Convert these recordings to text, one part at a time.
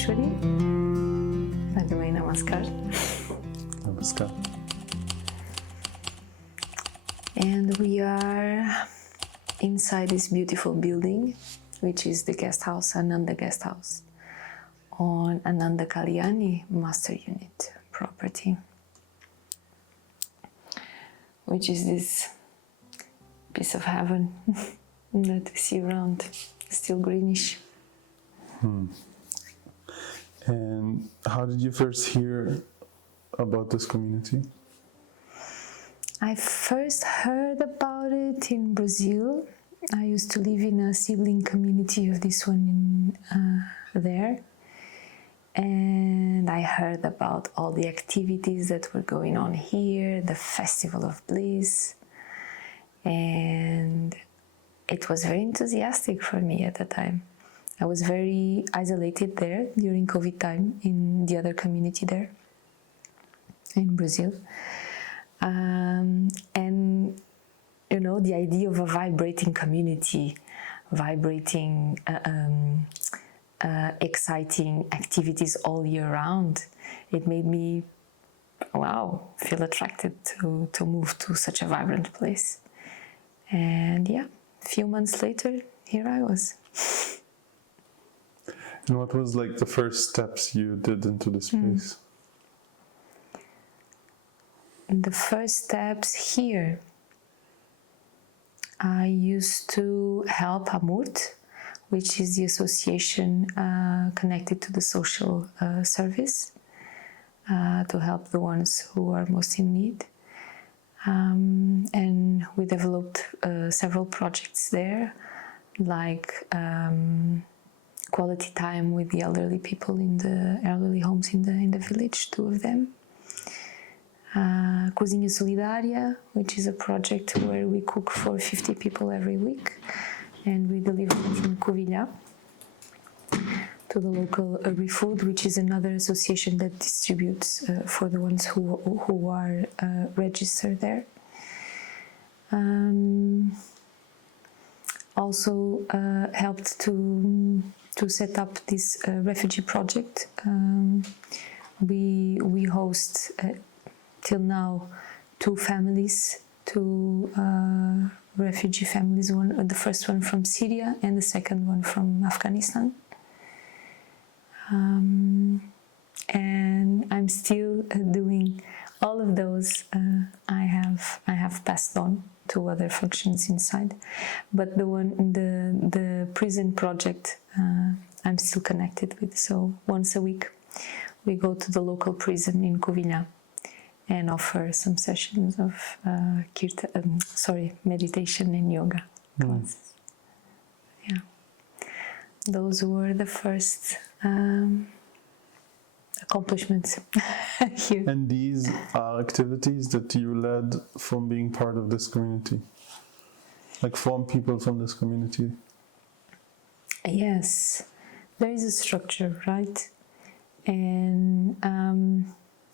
Anandeshvarii. By the way, namaskar. Namaskar. And we are inside this beautiful building, which is the guest house, Ananda guest house, on Ananda Kalyani master unit property, which is this piece of heaven that we see around, still greenish. And how did you first hear about this community? I first heard about it in Brazil. I used to live in a sibling community of this one there. And I heard about all the activities that were going on here, the Festival of Bliss. And it was very enthusiastic for me at the time. I was very isolated there during COVID time in the other community there in Brazil. And, you know, the idea of a vibrating community, vibrating, exciting activities all year round, it made me, feel attracted to move to such a vibrant place. And yeah, a few months later, here I was. And what was like the first steps you did into this place? The first steps here, I used to help Amurt, which is the association connected to the social service, to help the ones who are most in need. And we developed several projects there, like quality time with the elderly people in the elderly homes in the village, 2 of them. Cozinha Solidária, which is a project where we cook for 50 people every week, and we deliver it in Covilhã to the local agri-food, which is another association that distributes for the ones who are registered there. Also helped to set up this refugee project. We host till now 2 families, 2 refugee families, the first one from Syria and the second one from Afghanistan. And I'm still doing all of those. I have passed on to other functions inside, but the prison project I'm still connected with. So once a week we go to the local prison in Covilhã and offer some sessions of meditation and yoga classes. Yeah, those were the first accomplishments here. And these are activities that you led from being part of this community, like from people from this community? Yes, there is a structure, right? And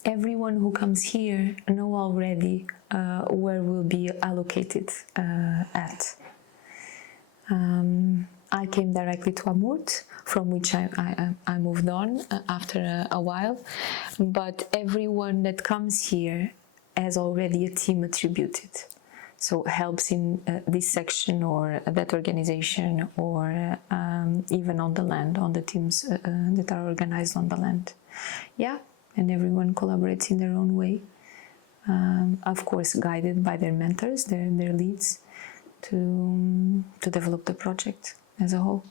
everyone who comes here know already where will be allocated at. I came directly to Amurt, from which I moved on after a while, but everyone that comes here has already a team attributed. So helps in this section or that organization, or even on the land, on the teams that are organized on the land. Yeah, and everyone collaborates in their own way. Of course, guided by their mentors, their leads, to develop the project as a whole.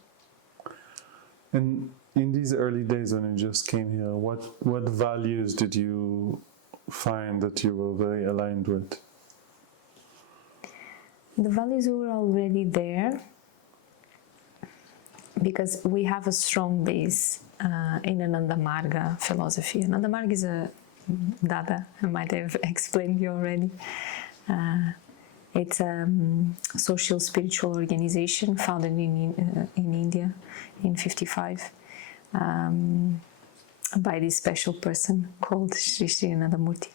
And in these early days when you just came here, what values did you find that you were very aligned with? The values were already there because we have a strong base in Ananda Marga philosophy. Ananda Marga is a Dada, I might have explained you already. It's a social spiritual organization founded in India in 55 by this special person called Sri Anandamurti.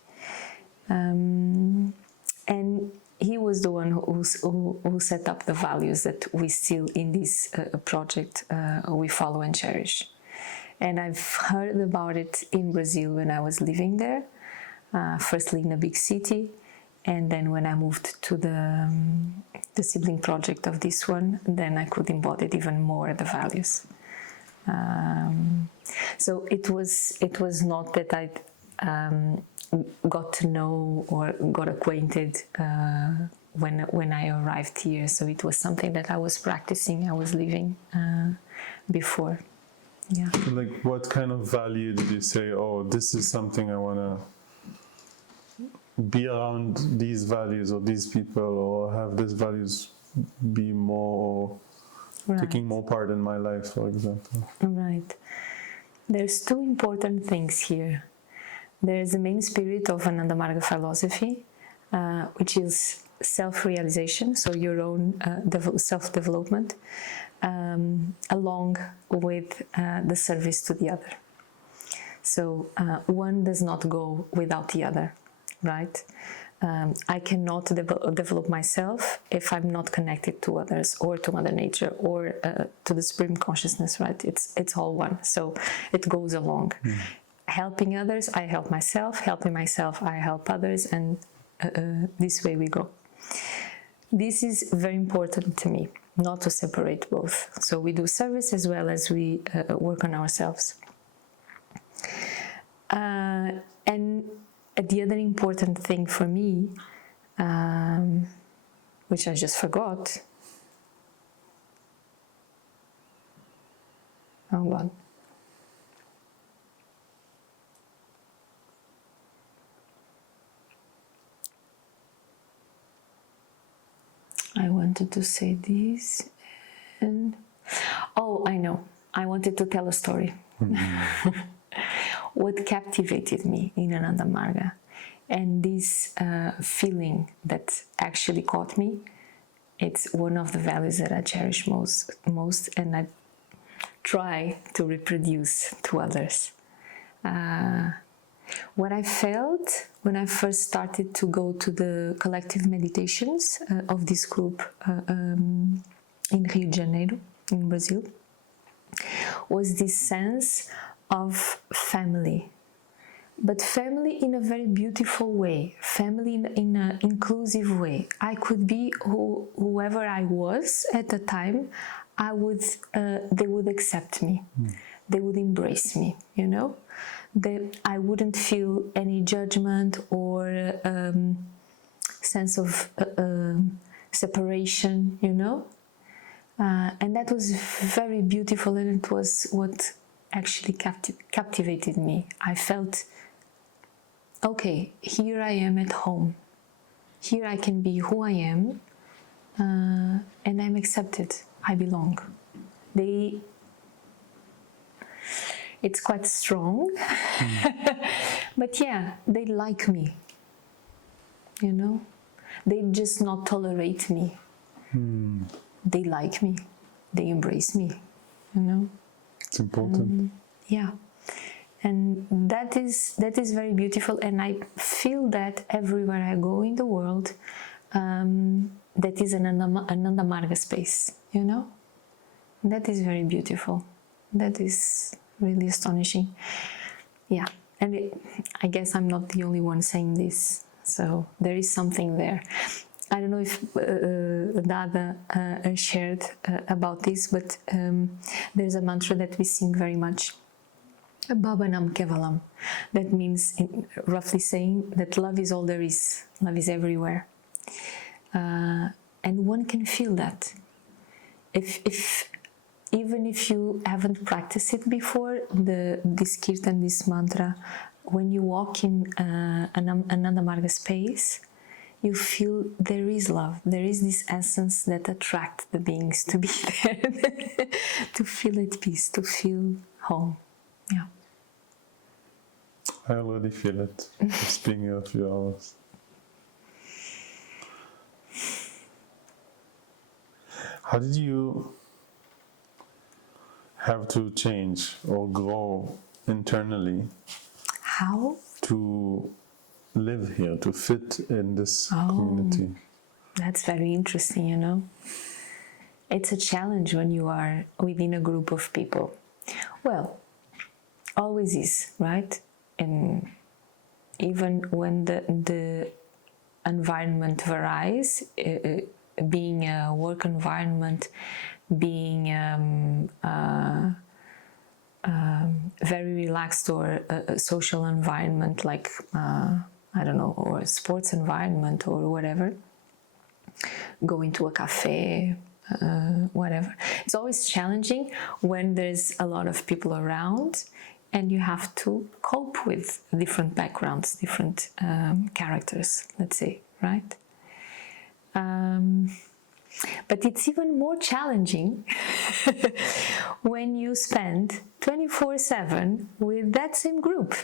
And he was the one who set up the values that we still in this project we follow and cherish. And I've heard about it in Brazil when I was living there, firstly in a big city, and then when I moved to the sibling project of this one, then I could embody even more the values. So it was not that I got to know or got acquainted when I arrived here. So it was something that I was practicing, I was living before. Yeah. Like, what kind of value did you say, oh, this is something I want to be around, these values or these people, or have these values be more, taking more part in my life, for example? Right. There's two important things here. There is the main spirit of Ananda Marga philosophy, which is self-realization, so your own self-development, along with the service to the other. So one does not go without the other, right? I cannot develop myself if I'm not connected to others or to Mother Nature or to the Supreme Consciousness, right? It's all one, so it goes along. Helping others, I help myself. Helping myself, I help others, and this way we go. This is very important to me, not to separate both. So we do service as well as we work on ourselves. And the other important thing for me, which I just forgot. Oh God. I wanted to say this, and oh, I know. I wanted to tell a story. What captivated me in Ananda Marga, and this feeling that actually caught me, it's one of the values that I cherish most, and I try to reproduce to others. What I felt when I first started to go to the collective meditations of this group in Rio de Janeiro, in Brazil, was this sense of family. But family in a very beautiful way, family in an inclusive way. I could be whoever I was at the time. They would accept me. They would embrace me, you know? I wouldn't feel any judgment or sense of separation, you know? And that was very beautiful, and it was what actually captivated me. I felt, okay, here I am at home. Here I can be who I am, and I'm accepted. I belong. It's quite strong, but yeah, they like me, you know? They just not tolerate me. They like me. They embrace me, you know? It's important. Yeah. And that is very beautiful, and I feel that everywhere I go in the world, that is an Ananda Marga space, you know? That is very beautiful. That is really astonishing. Yeah, and I guess I'm not the only one saying this, so there is something there. I don't know if Dada shared about this, but there's a mantra that we sing very much, Bhavanam Kevalam. That means, roughly saying, that love is all there is, love is everywhere. And one can feel that. Even if you haven't practiced it before, this kirtan, this mantra, when you walk in Ananda Marga space, you feel there is love. There is this essence that attracts the beings to be there, to feel at peace, to feel home. Yeah. I already feel it. Just being here a few hours. How did you have to change or grow internally? How? To live here, to fit in this community? That's very interesting, you know. It's a challenge when you are within a group of people. Well, always is, right? And even when the environment varies, being a work environment, being very relaxed, or a social environment like I don't know, or a sports environment or whatever, going to a cafe, whatever. It's always challenging when there's a lot of people around and you have to cope with different backgrounds, different characters, let's say, right? But it's even more challenging when you spend 24/7 with that same group.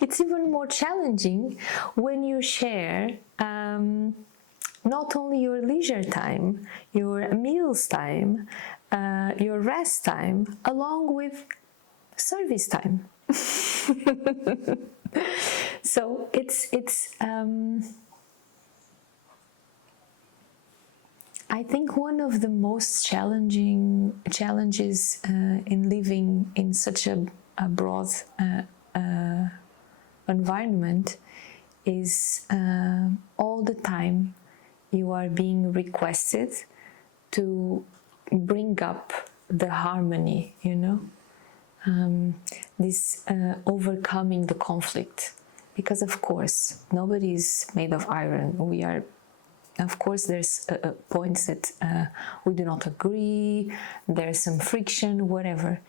It's even more challenging when you share not only your leisure time, your meals time, your rest time, along with service time. So it's I think one of the most challenging challenges in living in such a broad environment is all the time you are being requested to bring up the harmony, you know, this overcoming the conflict, because of course nobody is made of iron. We are, of course, there's points that we do not agree, there's some friction, whatever.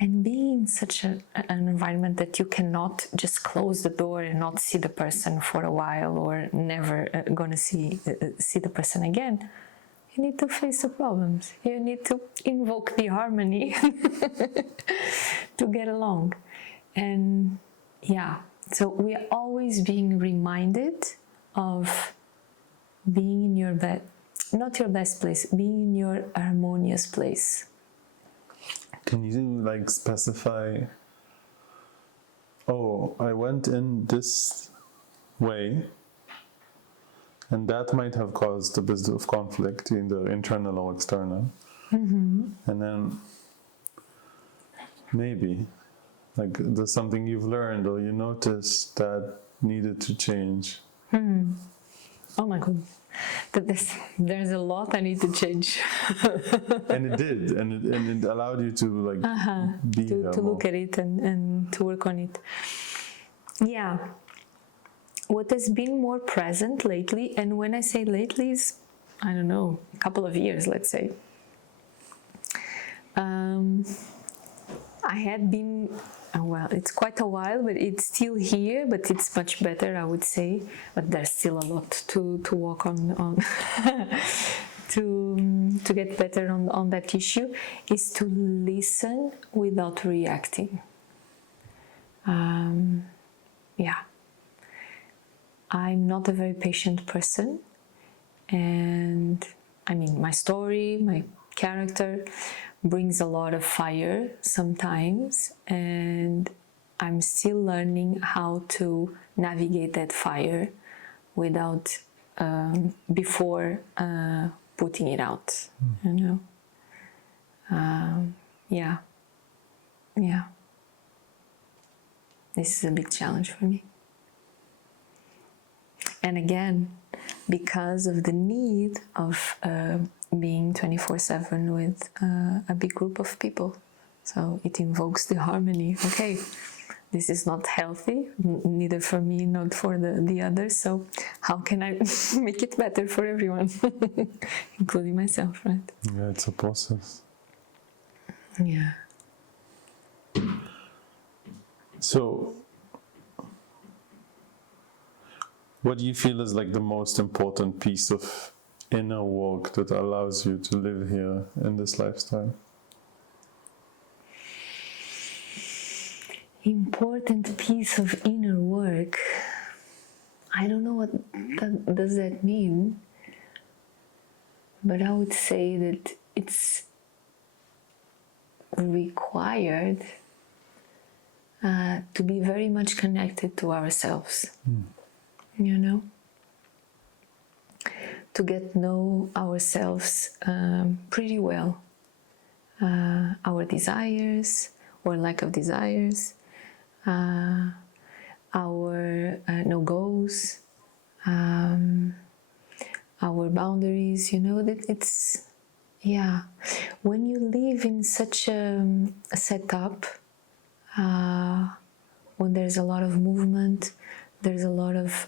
And being in such an environment that you cannot just close the door and not see the person for a while, or never gonna see the person again, you need to face the problems. You need to invoke the harmony to get along. And yeah, so we are always being reminded of being in your not your best place, being in your harmonious place. Can you like specify, oh, I went in this way, and that might have caused a bit of conflict, either internal or external. Mm-hmm. And then maybe like there's something you've learned or you noticed that needed to change. Oh my God, there's a lot I need to change. And it did, and it allowed you to like be to look at it and to work on it. Yeah, what has been more present lately, and when I say lately is, I don't know, a couple of years, let's say. I had been, well, it's quite a while, but it's still here, but it's much better, I would say. But there's still a lot to work on to get better on that issue, is to listen without reacting. Yeah. I'm not a very patient person, and I mean, my story, my character brings a lot of fire sometimes, and I'm still learning how to navigate that fire without before putting it out, you know. Yeah, this is a big challenge for me. And again, because of the need of being 24/7 with a big group of people. So it invokes the harmony. Okay, this is not healthy, neither for me, not for the others. So how can I make it better for everyone, including myself, right? Yeah, it's a process. Yeah. So, what do you feel is like the most important piece of inner work that allows you to live here in this lifestyle? Important piece of inner work. I don't know what does that mean, but I would say that it's required to be very much connected to ourselves. You know, to get know ourselves pretty well, our desires or lack of desires, our no goals, our boundaries. You know that it's, yeah, when you live in such a setup, when there's a lot of movement, there's a lot of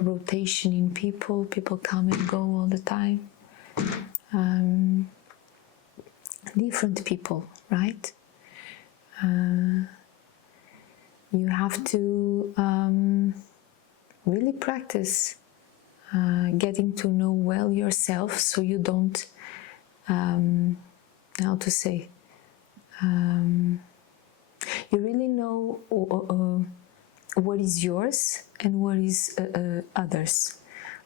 rotation in people come and go all the time, different people, right? You have to really practice getting to know well yourself, so you don't, how to say, you really know what is yours and what is others.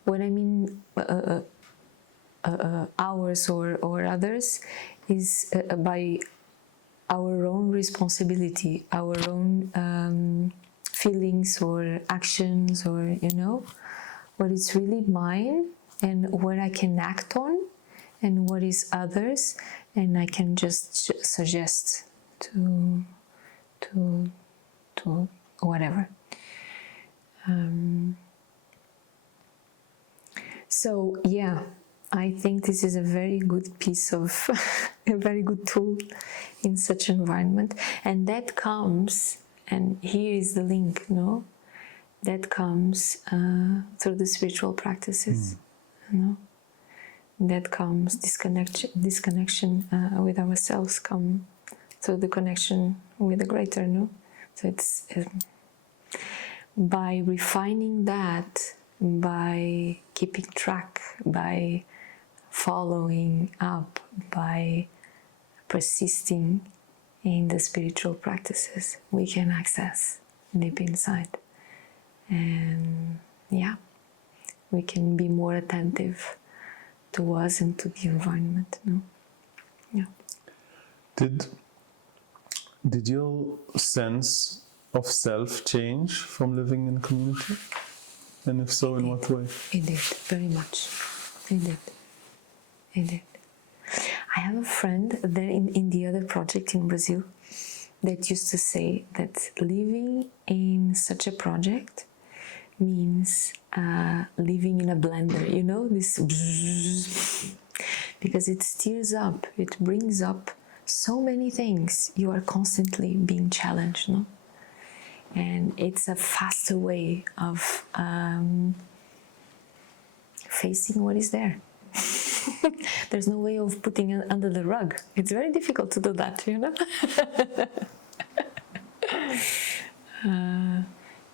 What I mean ours or others is by our own responsibility, our own feelings or actions, or, you know, what is really mine and what I can act on, and what is others, and I can just suggest to whatever. So yeah, I think this is a very good piece of a very good tool in such environment, and that comes, and here is the link, no, that comes through the spiritual practices, you know, that comes disconnection with ourselves come through the connection with the greater, no. So it's by refining that, by keeping track, by following up, by persisting in the spiritual practices, we can access deep inside. And yeah, we can be more attentive to us and to the environment, no? Yeah. Did your sense of self change from living in community? And if so, in what way? It did, very much. It did. It did. I have a friend there in the other project in Brazil that used to say that living in such a project means living in a blender, you know, this bzzz, because it stirs up, it brings up so many things. You are constantly being challenged, no? And it's a faster way of facing what is there. There's no way of putting it under the rug. It's very difficult to do that, you know?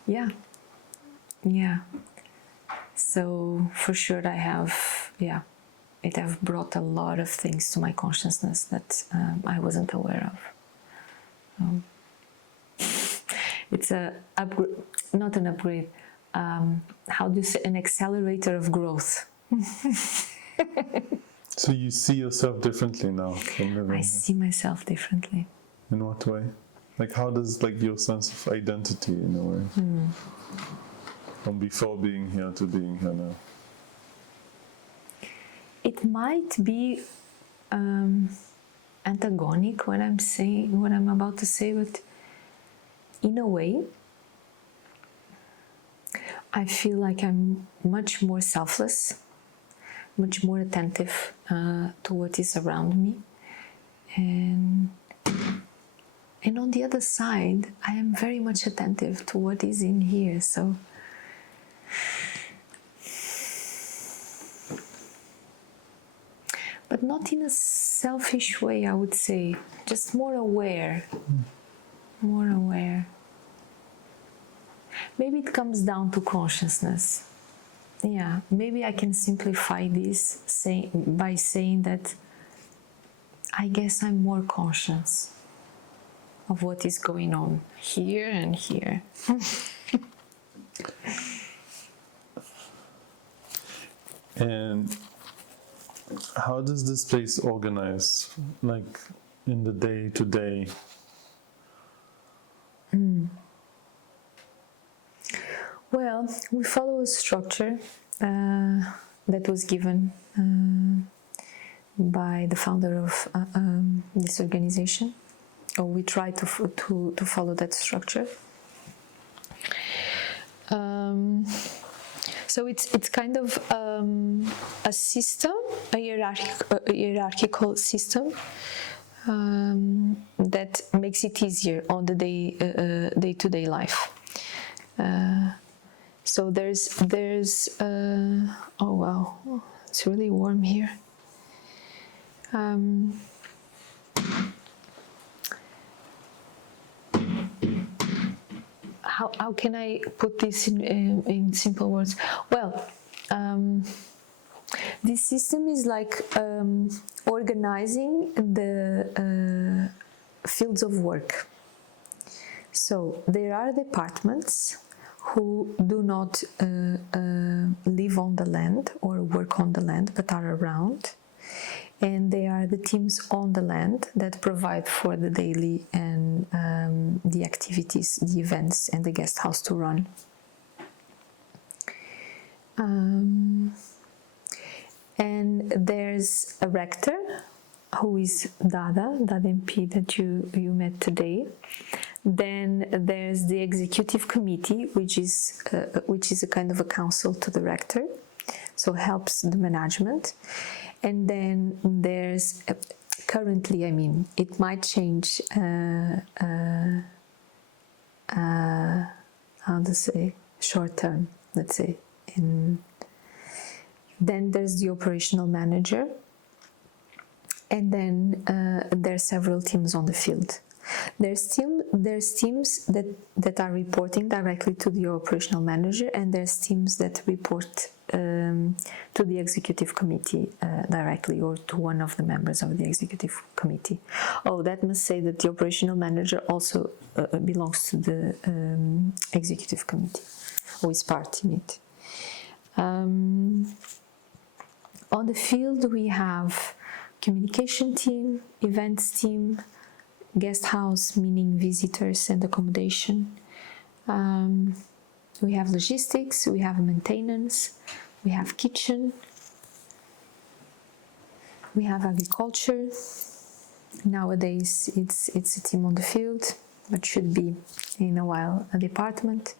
Yeah. Yeah. So for sure it have brought a lot of things to my consciousness that I wasn't aware of. It's not an upgrade. How do you say, an accelerator of growth. So you see yourself differently now from living I here? see myself differently. In what way? Like how does your sense of identity in a way? From before being here to being here now? It might be antagonic what I'm about to say, but in a way, I feel like I'm much more selfless, much more attentive to what is around me, and on the other side, I am very much attentive to what is in here. So but not in a selfish way, I would say, just more aware. More aware. Maybe it comes down to consciousness. Yeah, maybe I can simplify this by saying that I guess I'm more conscious of what is going on here and here. And how does this place organize, like in the day to day? Well, we follow a structure that was given by the founder of this organization, or we try to follow that structure. So it's kind of a system, a hierarchical system that makes it easier on the day-to-day life. So there's oh wow, it's really warm here. How can I put this in simple words? Well, this system is like organizing the fields of work. So there are departments who do not live on the land or work on the land, but are around. And they are the teams on the land that provide for the daily and the activities, the events, and the guest house to run. And there's a rector, who is Dada MP that you met today. Then there's the executive committee, which is a kind of a council to the rector, so helps the management. And then there's currently, I mean, it might change. How to say, short term, let's say. Then there's the operational manager, and then there are several teams on the field. There's teams that are reporting directly to the operational manager, and there's teams that report to the executive committee directly, or to one of the members of the executive committee. Oh, that must say that the operational manager also belongs to the executive committee, or is part in it. On the field we have communication team, events team, guest house, meaning visitors and accommodation. We have logistics, we have maintenance, we have kitchen, we have agriculture. Nowadays it's a team on the field, but should be in a while a department.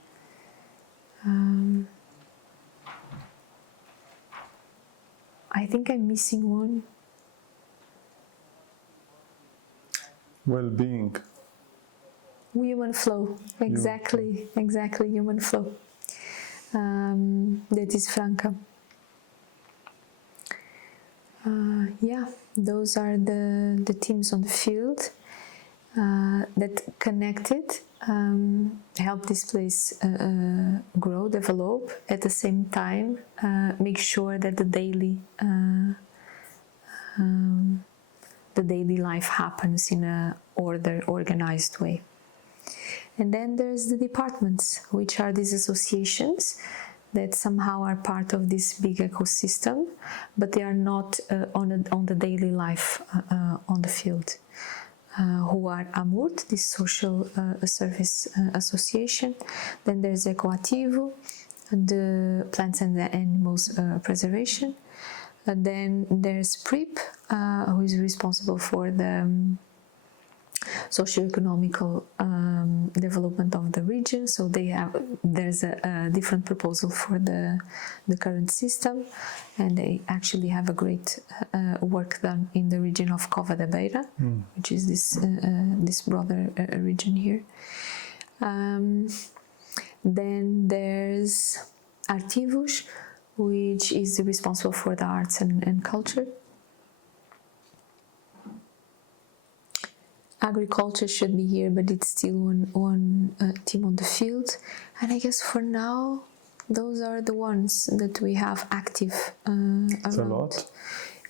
I think I'm missing one. Well-being. Human flow, exactly, human flow. That is Franca. Yeah, those are the teams on the field that connected, help this place grow, develop, at the same time make sure that the daily life happens in a organized way. And then there's the departments, which are these associations that somehow are part of this big ecosystem, but they are not on the daily life on the field. Who are AMURT, this social service association. Then there's Ecoativo, the plants and the animals preservation. And then there's PRIP, who is responsible for the socio-economical development of the region. So there's a different proposal for the current system, and they actually have a great work done in the region of Cova da Beira, which is this broader region here. Then there's Artivos, which is responsible for the arts and culture. Agriculture should be here, but it's still one team on the field. And I guess for now, those are the ones that we have active around. It's a lot.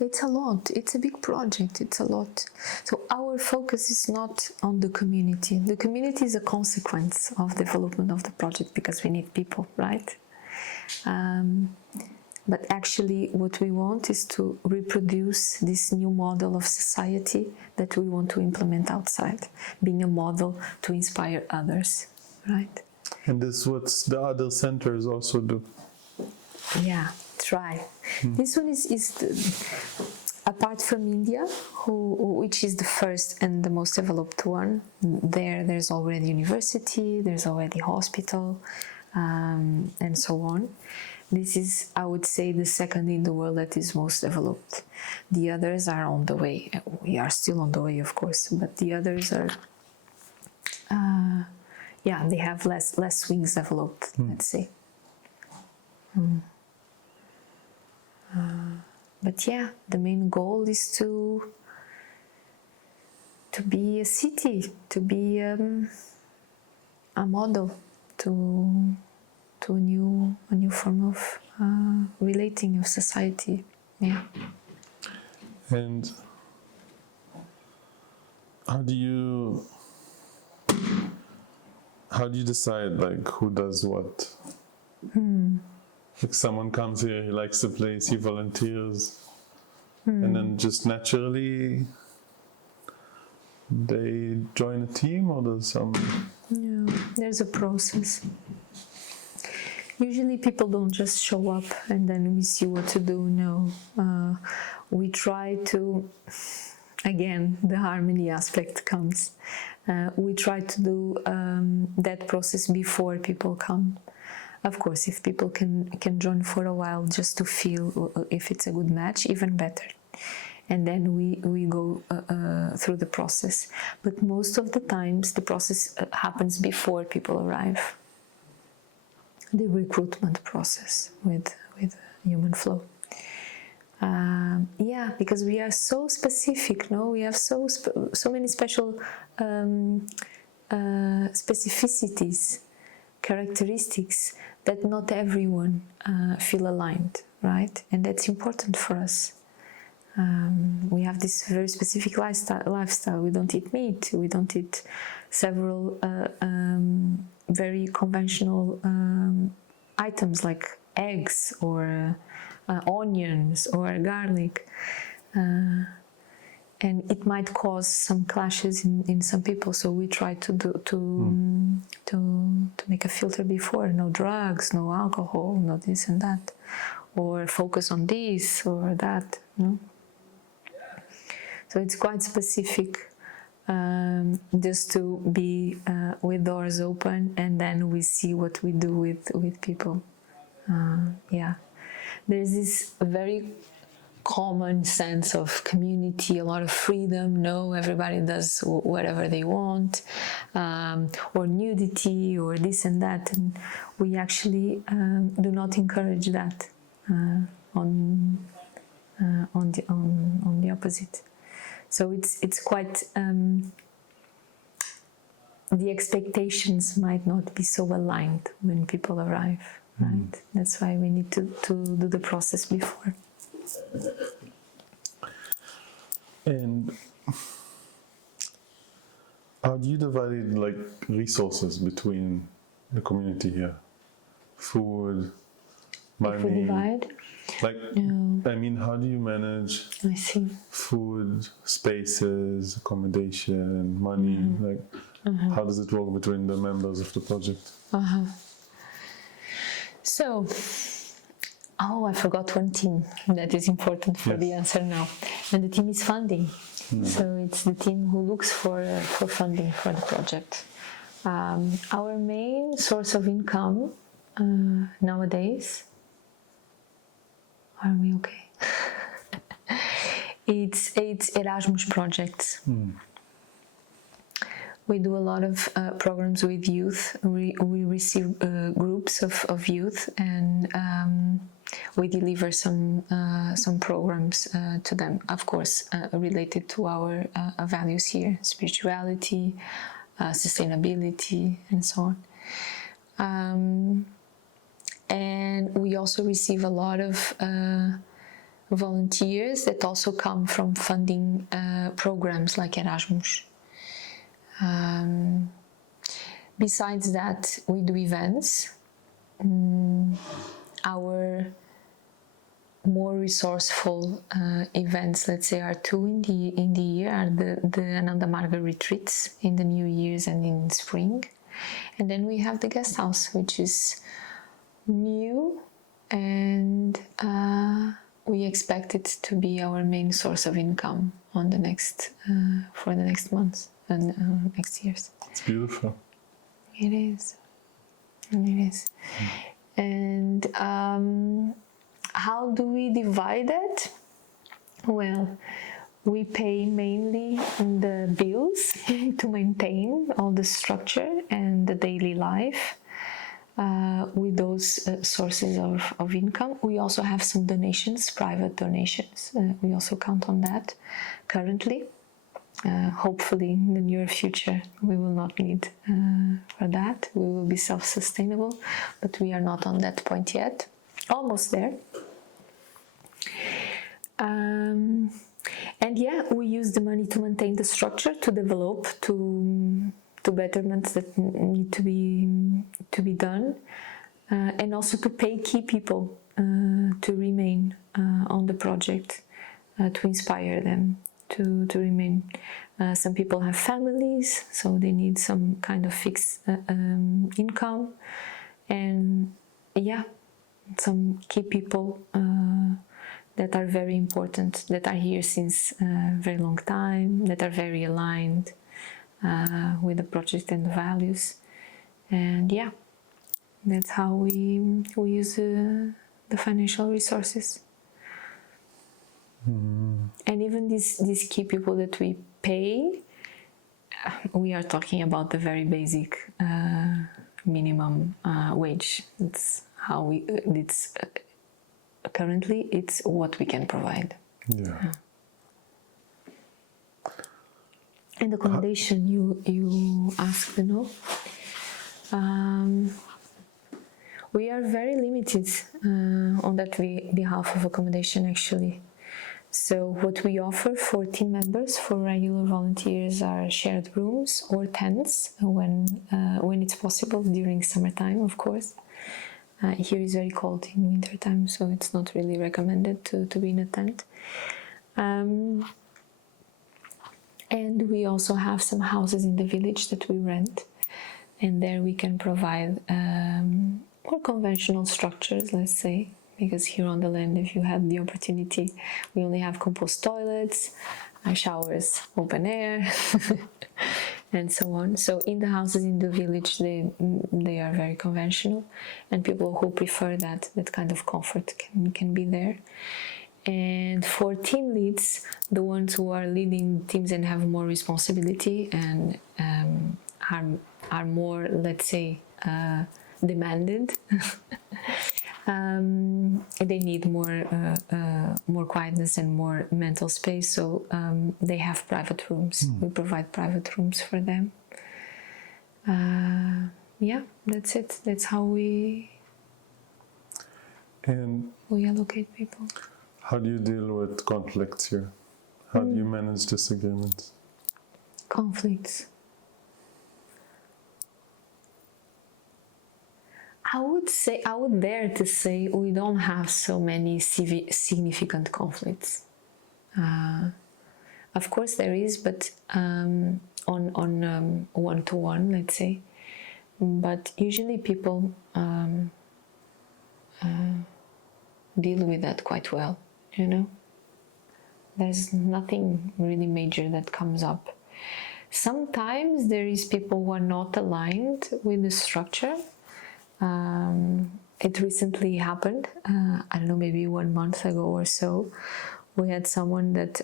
It's a lot. It's a big project. It's a lot. So our focus is not on the community. The community is a consequence of development of the project because we need people, right? But actually what we want is to reproduce this new model of society that we want to implement outside, being a model to inspire others, right? And this is what the other centers also do. Yeah, try. This one is apart from India, which is the first and the most developed one, there's already university, there's already hospital, and so on. This is, I would say, the second in the world that is most developed. The others are on the way. We are still on the way, of course, but the others are, they have less wings developed, let's say. But yeah, the main goal is to be a city, to be a model, to a new form of relating of society. Yeah. And how do you decide like who does what? Like someone comes here, he likes the place, he volunteers, and then just naturally they join a team, or there's some... Yeah, there's a process. Usually people don't just show up and then we see what to do. No, we try to, again, the harmony aspect comes. We try to do that process before people come. Of course, if people can join for a while just to feel if it's a good match, even better. And then we go through the process. But most of the times the process happens before people arrive. The recruitment process with Human Flow. Because we are so specific, no? We have so many special specificities, characteristics that not everyone feel aligned, right? And that's important for us. We have this very specific lifestyle. We don't eat meat. We don't eat several very conventional items like eggs or onions or garlic. And it might cause some clashes in some people, so we try to make a filter before. No drugs, no alcohol, no this and that, or focus on this or that. No? So it's quite specific, just to be with doors open, and then we see what we do with people. There's this very common sense of community, a lot of freedom. No, everybody does whatever they want, or nudity, or this and that, and we actually do not encourage that. On the opposite. So it's quite the expectations might not be so aligned when people arrive, right? That's why we need to do the process before. And how do you divide like resources between the community here? Food, money. If we divide? Like, no. I mean, how do you manage food, spaces, accommodation, money? Like, how does it work between the members of the project? So, I forgot one team that is important for the answer now. And the team is funding. So it's the team who looks for funding for the project. Our main source of income nowadays, are we okay? It's Erasmus projects. We do a lot of programs with youth. We receive groups of youth, and we deliver some programs to them, of course, related to our values here: spirituality, sustainability, and so on. And we also receive a lot of volunteers that also come from funding programs like Erasmus. Besides that, we do events. Our more resourceful events, let's say, are two in the year, are the Ananda Marga retreats in the New Year's and in spring. And then we have the guest house, which is new and we expect it to be our main source of income on the next for the next months and next years. It's beautiful. It is. It is. And how do we divide it? Well, we pay mainly the bills to maintain all the structure and the daily life with those sources of income. We also have some donations, private donations. We also count on that currently. Hopefully in the near future we will not need for that. We will be self-sustainable, but we are not on that point yet. Almost there. And yeah, we use the money to maintain the structure, to develop, to betterments that need to be done, and also to pay key people to remain on the project, to inspire them to remain. Some people have families, so they need some kind of fixed income, and yeah, some key people that are very important, that are here since a very long time, that are very aligned with the project and the values. And yeah, that's how we use the financial resources. And even these key people that we pay, we are talking about the very basic minimum wage. It's how it's currently it's what we can provide. Yeah. And accommodation, you asked, we are very limited on that behalf of accommodation, actually. So what we offer for team members, for regular volunteers, are shared rooms or tents when it's possible, during summertime, of course. Here is very cold in winter time, so it's not really recommended to be in a tent. And we also have some houses in the village that we rent, and there we can provide more conventional structures, let's say, because here on the land, if you have the opportunity, we only have compost toilets, showers, open air, and so on. So in the houses in the village, they are very conventional, and people who prefer that kind of comfort can be there. And for team leads, the ones who are leading teams and have more responsibility and are more, let's say, demanded, they need more quietness and more mental space, so they have private rooms. We provide private rooms for them. Yeah, that's it. That's how we allocate people. How do you deal with conflicts here? How do you manage disagreements? Conflicts. I would dare to say we don't have so many significant conflicts. Of course there is, but on one-to-one, let's say. But usually people deal with that quite well, There's nothing really major that comes up. Sometimes there is people who are not aligned with the structure. It recently happened, I don't know, maybe 1 month ago or so. We had someone that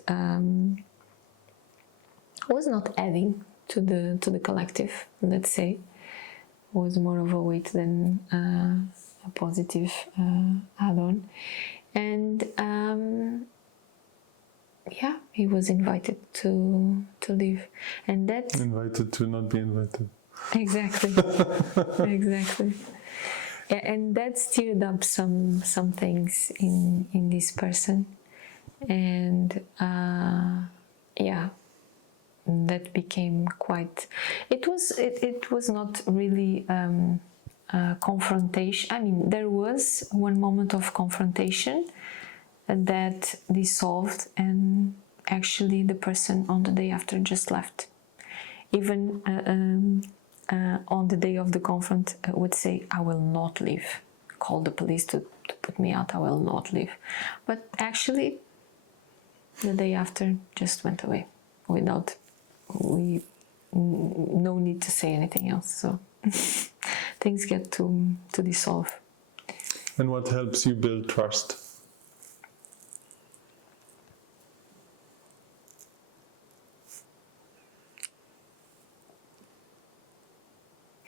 was not adding to the collective, let's say. Was more of a weight than a positive add-on. And yeah, he was invited to leave. And that... Invited to not be invited. Exactly. Exactly. Yeah, and that stirred up some things in this person, and yeah, that became quite. It was not really confrontation. I mean, there was one moment of confrontation that dissolved, and actually the person on the day after just left. Even on the day of the confront would say, I will not leave, call the police to put me out, I will not leave. But actually, the day after just went away without no need to say anything else. So things get to dissolve. And what helps you build trust?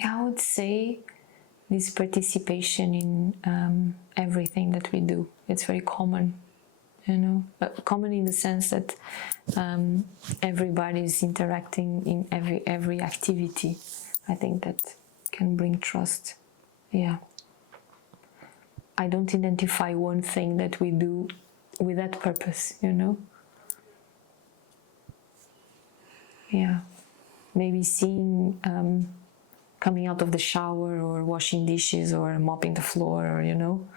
I would say this participation in everything that we do. It's very common, you know, common in the sense that everybody is interacting in every activity. I think that can bring trust. Yeah. I don't identify one thing that we do with that purpose, you know. Yeah. Maybe seeing coming out of the shower or washing dishes or mopping the floor, or, you know,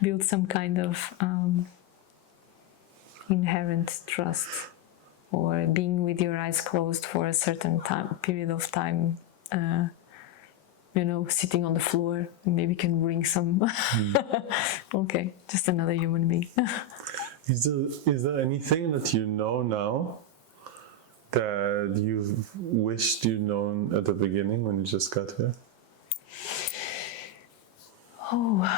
build some kind of inherent trust, or being with your eyes closed for a certain period of time, you know, sitting on the floor, maybe can bring some okay, just another human being. Is there anything that you know now that you wished you'd known at the beginning when you just got here? Oh,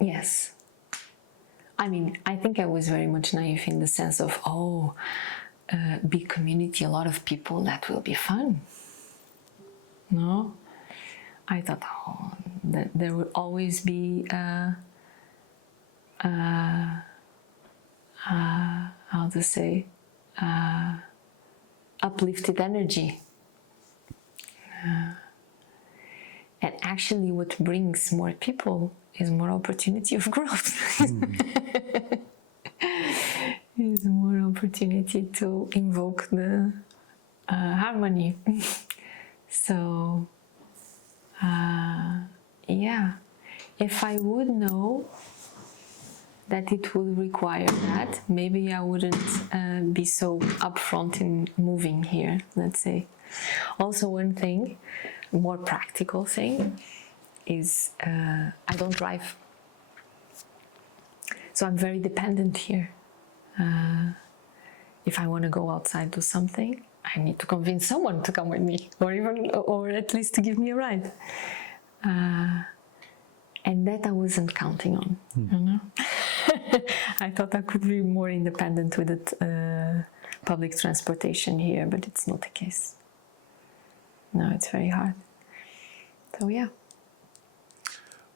yes. I mean, I think I was very much naive in the sense of, big community, a lot of people, that will be fun. No? I thought, that there will always be how to say, uplifted energy. And actually what brings more people is more opportunity of growth. Is more opportunity to invoke the harmony. So, yeah, if I would know that it would require that, maybe I wouldn't be so upfront in moving here, let's say. Also, one thing, more practical thing, is I don't drive. So I'm very dependent here. If I want to go outside, do something, I need to convince someone to come with me, or at least to give me a ride. And that I wasn't counting on, you know? I thought I could be more independent with public transportation here, but it's not the case. No, it's very hard. So yeah.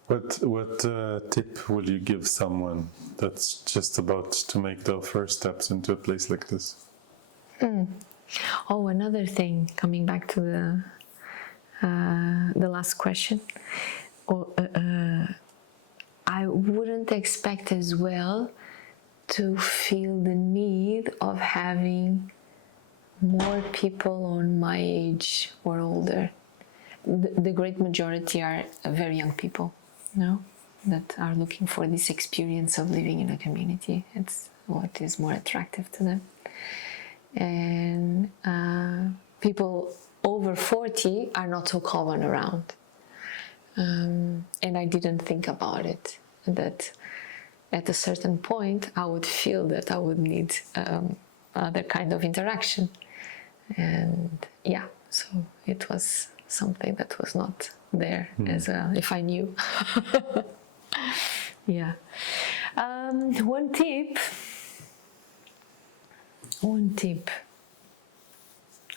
What tip would you give someone that's just about to make their first steps into a place like this? Oh, another thing, coming back to the last question. I wouldn't expect as well to feel the need of having more people on my age or older. The great majority are very young people, no, that are looking for this experience of living in a community. It's what is more attractive to them. And people over 40 are not so common around. And I didn't think about it, that at a certain point I would feel that I would need other kind of interaction. And yeah, so it was something that was not there as if I knew. Yeah. One tip.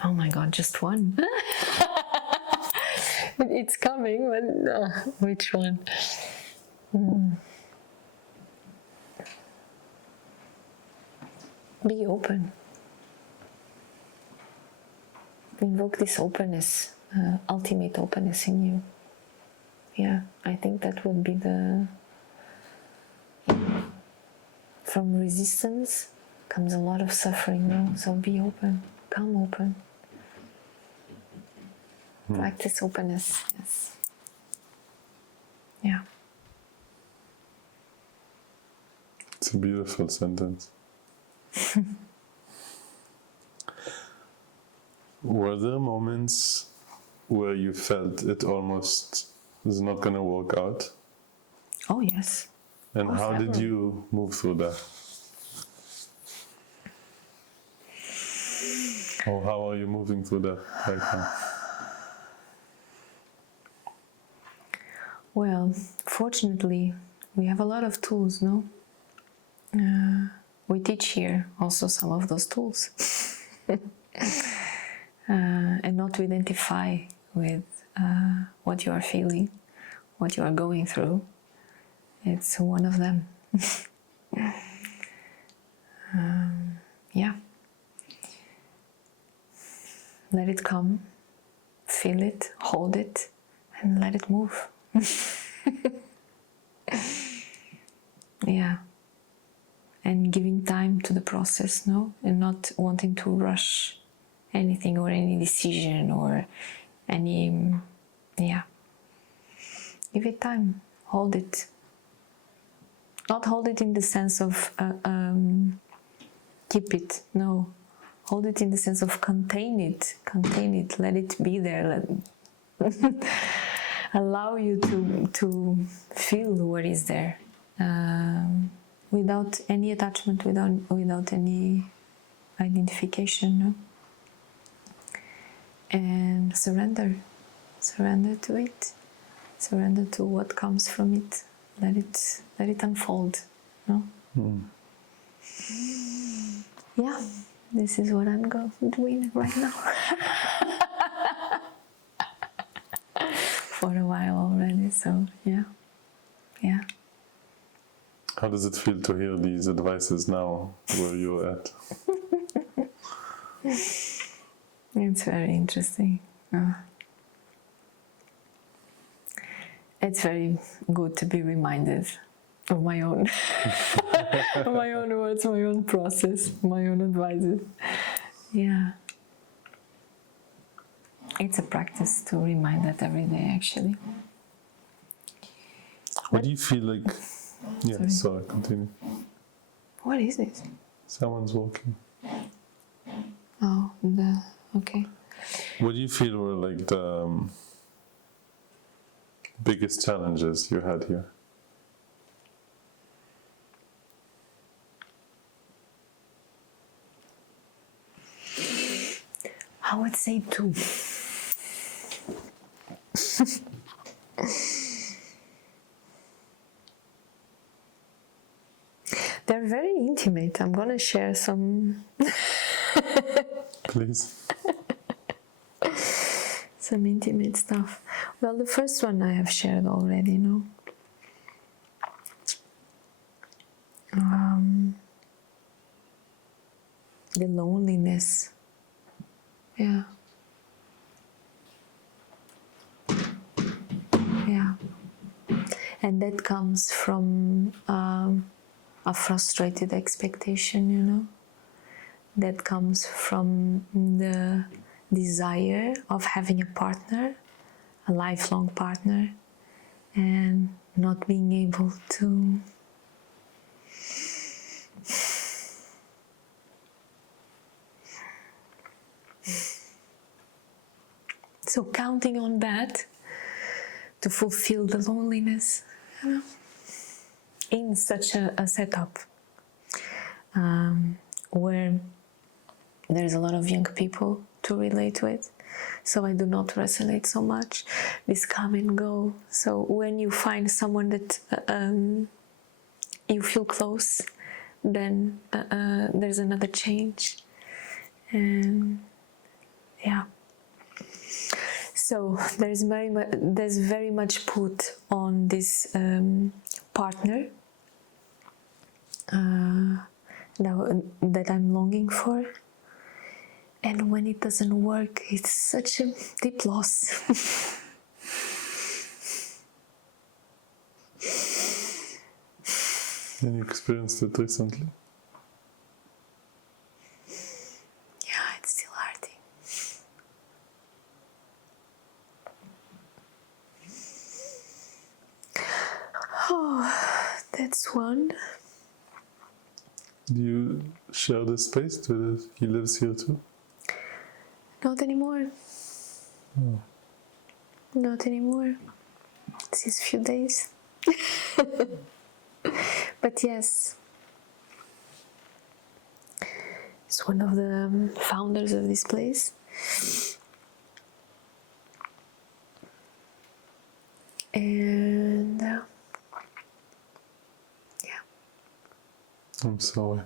Oh my God, just one. It's coming, but which one? Be open. Invoke this openness, ultimate openness in you. Yeah, I think that would be from resistance comes a lot of suffering, no? So be open, come open. Practice openness, yes. Yeah. It's a beautiful sentence. Were there moments where you felt it almost is not going to work out? Oh, yes. And Oh, how did several. you move through that? Or how are you moving through that right now? Well, fortunately, we have a lot of tools, no? We teach here also some of those tools. And not to identify with what you are feeling, what you are going through. It's one of them. Yeah. Let it come, feel it, hold it, and let it move. Yeah. And giving time to the process, no? And not wanting to rush anything or any decision or any, yeah. Give it time, hold it. Not hold it in the sense of keep it, no. Hold it in the sense of contain it, let it be there. Allow you to feel what is there. Without any attachment, without any identification, no? And surrender to it, surrender to what comes from it. Let it unfold, no? Yeah, this is what I'm doing right now. For a while already, so yeah. How does it feel to hear these advices now, where you're at? It's very interesting. It's very good to be reminded of my own, of my own words, my own process, my own advices. Yeah. It's a practice to remind that every day, actually. What do you feel like? Yeah, sorry, continue. What is it? Someone's walking. Oh, okay. What do you feel were like the biggest challenges you had here? I would say two. They're very intimate. I'm gonna share some Please. some intimate stuff. Well, the first one I have shared already, no? The loneliness. Yeah. Yeah. And that comes from a frustrated expectation, you know? That comes from the desire of having a partner, a lifelong partner, and not being able to so counting on that to fulfill the loneliness, you know, in such a setup where there's a lot of young people to relate with, so I do not resonate so much. This come and go. So when you find someone that you feel close, then there's another change, and yeah. So there's very much put on this partner that I'm longing for, and when it doesn't work, it's such a deep loss. And you experienced it recently? Yeah, it's still hurting. Oh, that's one. Do you share the space with he lives here too? Not anymore. Oh. not anymore. These few days. But yes, it's one of the founders of this place. And yeah. I'm sorry.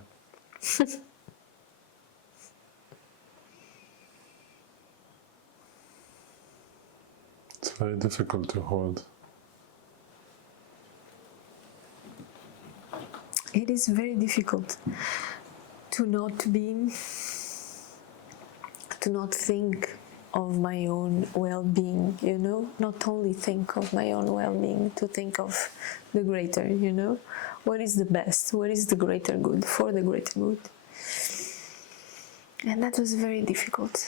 It's very difficult to hold. It is very difficult to not think of my own well-being, you know, not only think of my own well-being, to think of the greater, you know, what is the best, what is the greater good, for the greater good. And that was very difficult.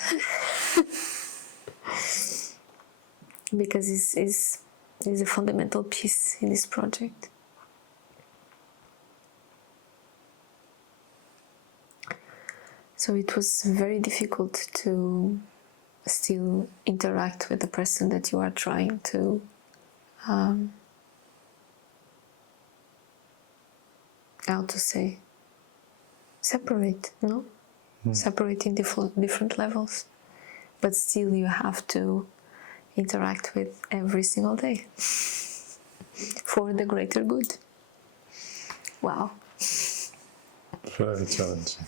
Because it's a fundamental piece in this project. So it was very difficult to still interact with the person that you are trying to how to say, separate, no? Separate in different levels. But still you have to interact with every single day for the greater good. Wow. Very challenging.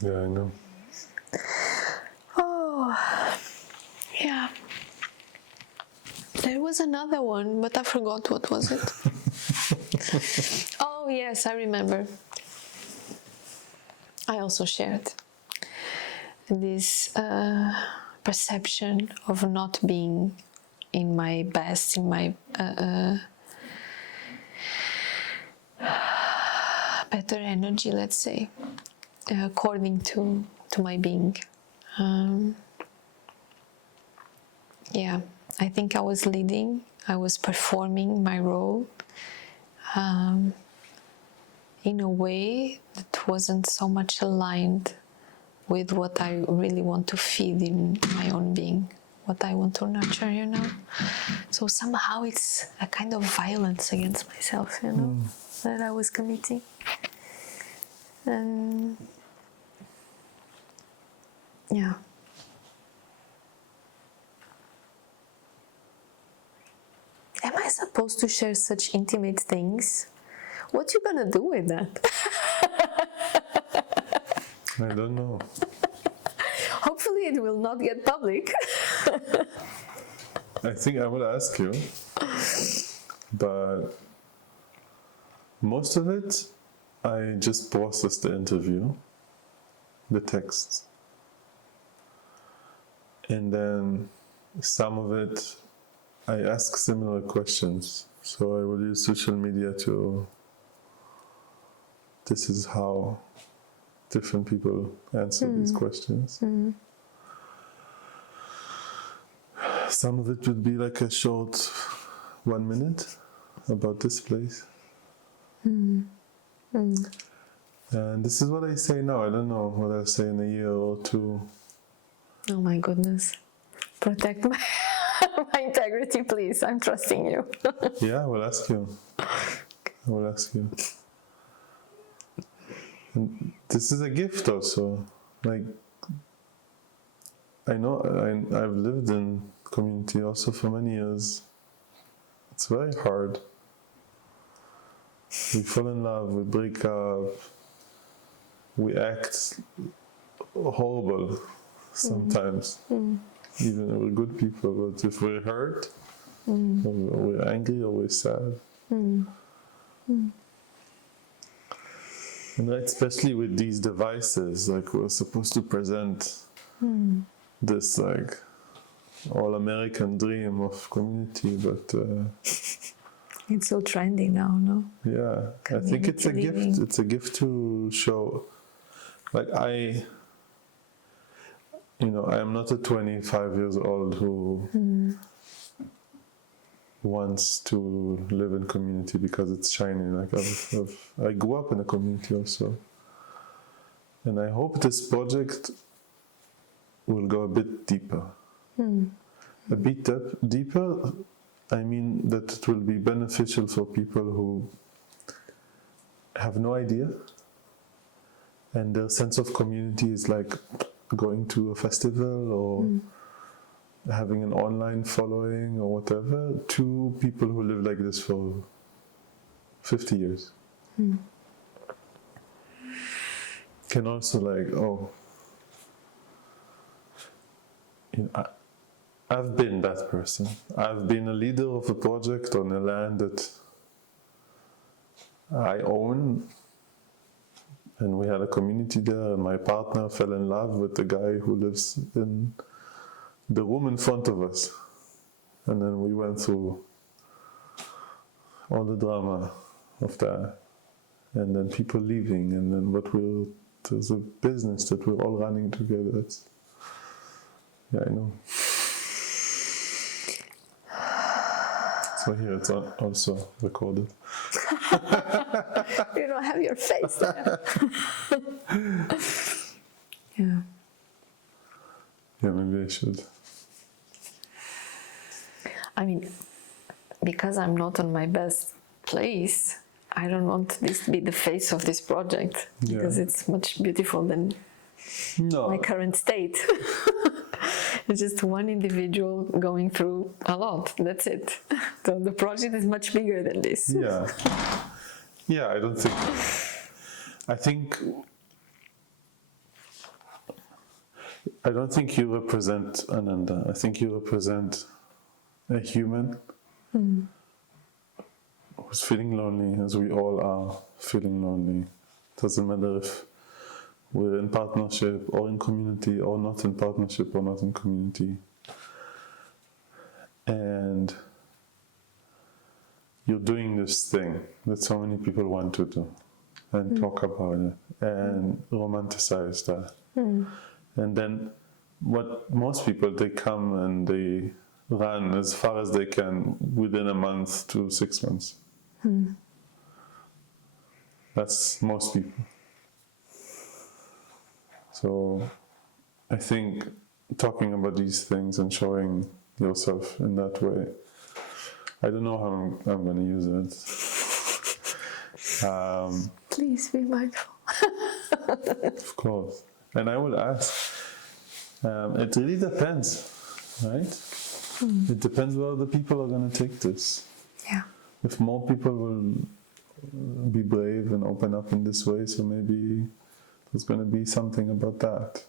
Yeah, I know. Oh, yeah. There was another one, but I forgot what was it. Oh, yes, I remember. I also shared this perception of not being in my best, in my better energy, let's say, according to my being. Yeah, I think I was leading, I was performing my role in a way that wasn't so much aligned with what I really want to feed in my own being, what I want to nurture, you know. So somehow it's a kind of violence against myself, you know, that I was committing. And yeah. Am I supposed to share such intimate things? What you gonna do with that? I don't know. Hopefully it will not get public. I think I will ask you, but most of it, I just processed the interview, the text, and then some of it, I ask similar questions. So I will use social media to, this is how different people answer these questions. Some of it would be like a short 1 minute about this place. And this is what I say now. I don't know what I'll say in a year or two. Oh my goodness. Protect my, my integrity, please. I'm trusting you. Yeah, I will ask you. I will ask you. And this is a gift also. Like, I know I've lived in community also for many years. It's very hard. We fall in love, we break up, we act horrible sometimes. Even we're good people, but if we're hurt, or we're angry or we're sad. And especially with these devices, like we're supposed to present this like all-American dream of community, but It's so trendy now, no? yeah, I think it's a gift. It's a gift to show. Like I am not a 25 years old who wants to live in community because it's shiny. Like I grew up in a community also, and I hope this project we'll go a bit deeper. A bit deeper, I mean that it will be beneficial for people who have no idea, and their sense of community is like going to a festival or having an online following or whatever, to people who live like this for 50 years. Can also like, oh, you know, I've been that person. I've been a leader of a project on a land that I own, and we had a community there, and my partner fell in love with the guy who lives in the room in front of us. And then we went through all the drama of that, and then people leaving, and then there's a business that we're all running together. Yeah, I know. So here it's also recorded. You don't have your face there. Yeah. Yeah, maybe I should. I mean, because I'm not on my best place, I don't want this to be the face of this project, because it's much beautiful than my current state. It's just one individual going through a lot. That's it. So the project is much bigger than this. Yeah. Yeah, I don't think you represent Ananda. I think you represent a human who's feeling lonely, as we all are feeling lonely. Doesn't matter if we're in partnership or in community, or not in partnership or not in community. And you're doing this thing that so many people want to do, and talk about it, and romanticize that. And then what most people, they come and they run as far as they can within a month to 6 months. That's most people. So I think talking about these things and showing yourself in that way, I don't know how I'm going to use it. Please be mindful. Of course. And I will ask. It really depends, right? It depends where the people are going to take this. Yeah. If more people will be brave and open up in this way, so maybe there's going to be something about that.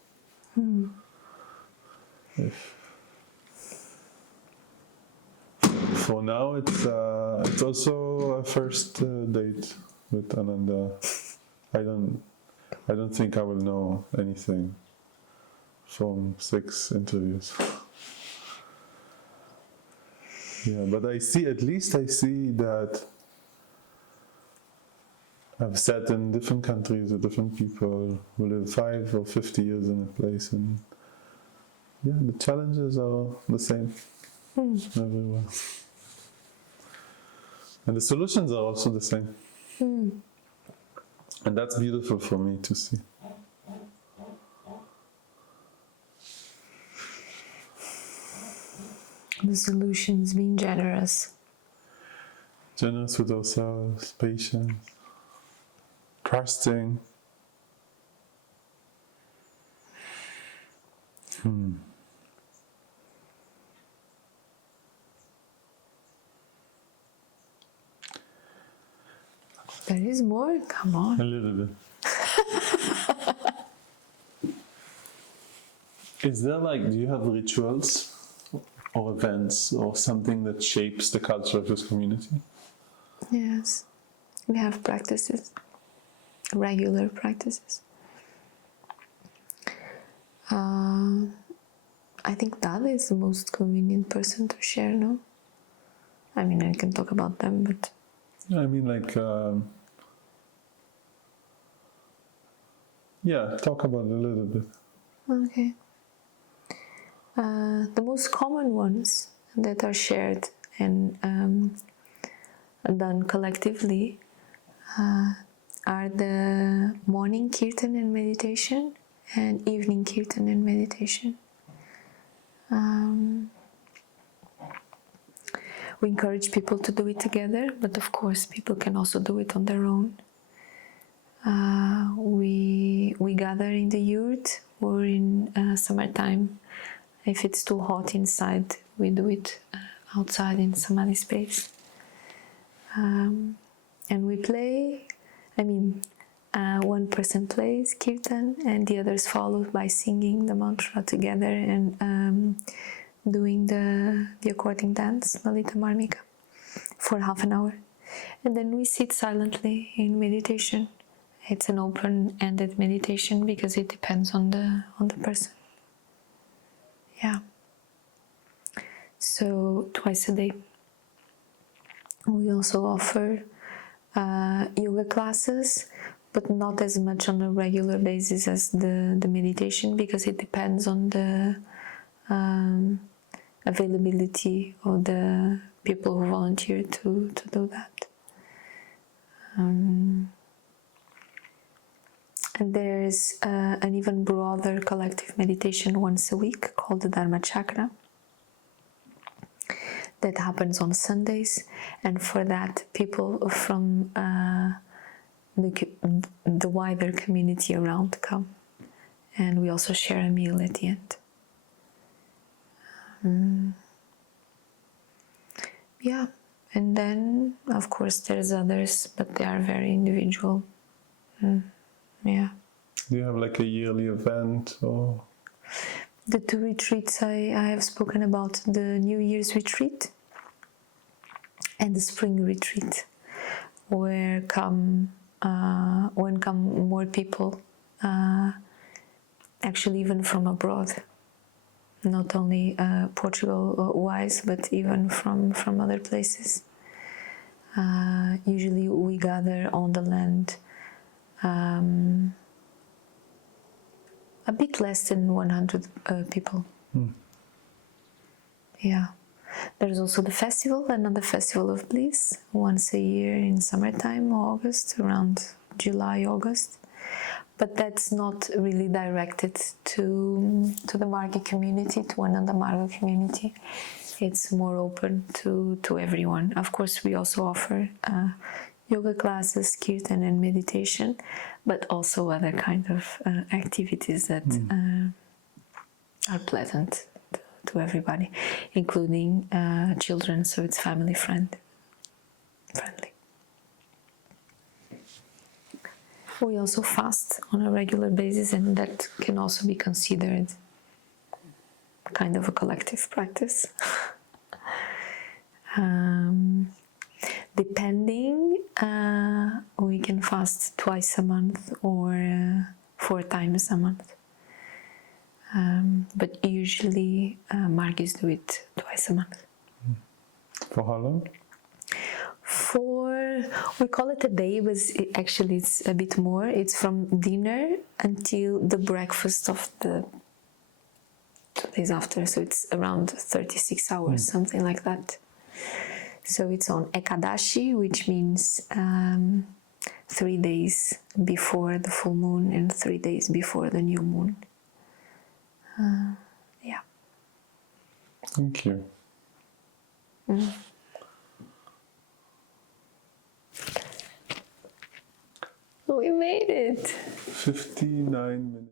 For now, it's also a first date with Ananda. I don't think I will know anything from 6 interviews. Yeah, but at least I see that I've sat in different countries with different people who live 5 or 50 years in a place, and yeah, the challenges are the same everywhere. And the solutions are also the same. And that's beautiful for me to see. The solutions being generous. Generous with ourselves, patient, trusting. There is more? Come on. A little bit. Is there do you have rituals or events or something that shapes the culture of this community? Yes. We have practices, regular practices. I think Dada is the most convenient person to share, no? I mean, I can talk about them, but... I mean, yeah, talk about it a little bit. Okay. The most common ones that are shared and done collectively are the morning kirtan and meditation and evening kirtan and meditation. We encourage people to do it together, but of course people can also do it on their own. We gather in the yurt or in summertime. If it's too hot inside, we do it outside in samadhi space. And we play, one person plays kirtan and the others follow by singing the mantra together and doing the according dance, Lalita Marmika, for half an hour. And then we sit silently in meditation. It's an open-ended meditation because it depends on the person. Yeah. So twice a day. We also offer yoga classes, but not as much on a regular basis as the meditation, because it depends on the availability of the people who volunteer to do that. And there's an even broader collective meditation once a week called the Dharma Chakra that happens on Sundays, and for that people from the wider community around come, and we also share a meal at the end. Yeah, and then of course there's others, but they are very individual. Yeah. Do you have like a yearly event or? The two retreats I have spoken about, the New Year's retreat and the spring retreat, where come more people, actually even from abroad, not only Portugal-wise, but even from other places. Usually we gather on the land a bit less than 100 people. Yeah. There's also the festival, another festival of bliss, once a year in summertime, August, around July, August. But that's not really directed to the Marga community, to Ananda Marga community. It's more open to everyone. Of course, we also offer yoga classes, kirtan and meditation, but also other kind of activities that are pleasant to everybody, including children, so it's family friendly. We also fast on a regular basis, and that can also be considered kind of a collective practice. Depending, we can fast twice a month or 4 times a month. But usually Margis do it twice a month. For how long? We call it a day, but actually it's a bit more. It's from dinner until the breakfast of the 2 days after. So it's around 36 hours, something like that. So it's on Ekadashi, which means 3 days before the full moon and 3 days before the new moon. Yeah. Thank you. We made it. 59 minutes.